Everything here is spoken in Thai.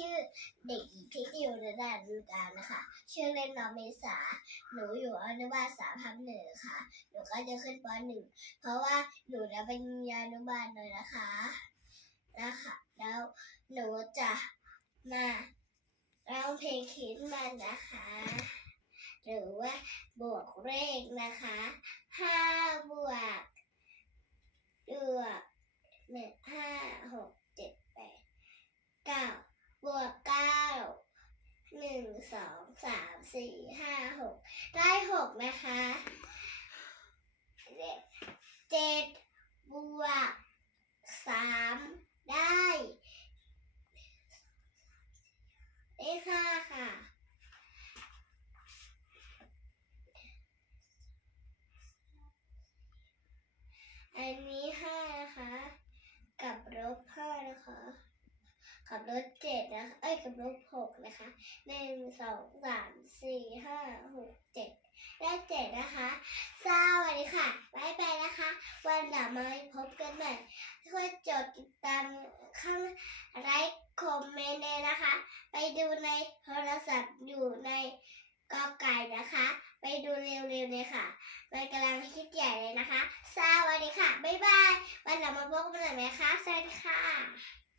ชื่อเด็กหญิงพิติวรดาดุการนะคะ ชื่อเล่นน้องเมษา หนูอยู่อนุบาลสามทับหนึ่งค่ะ หนูก็จะขึ้นปหนึ่ง เพราะว่าหนูจะเป็นยานุบาลเลยนะคะ นะคะ แล้วหนูจะมาร้องเพลงคิดมันนะคะ หรือว่าบวกเลขนะคะห้าบวกบวกหนึ่งห้าหกเจ็ดแปดเก้าบวกเก้าห นึ่งสองสามสี่ห้าหกได้หกนะคะเจ็ดบวกสามได้ได้ห้าค่ะ อันนี้ห้านะคะ กับลบห้านะคะ กับลบเจ็ดนะคะเอ้ยกับลบหกนะคะหนึ่งสองสามสี่ห้าหกเจ็ดได้เจ็ดนะคะสวัสดีค่ะบ๊ายบายนะคะ วันหลังมาพบกันใหม่ช่วยจดติดตามข้างไลค์คอมเมนต์เลยนะคะ ไปดูในโทรศัพท์อยู่ในกอไก่นะคะ ไปดูเร็วๆเลยค่ะมันกำลังคิดใหญ่เลยนะคะ สวัสดีค่ะ บ๊ายบาย วันหลังมาพบกันใหม่ไหมคะ สวัสดีค่ะ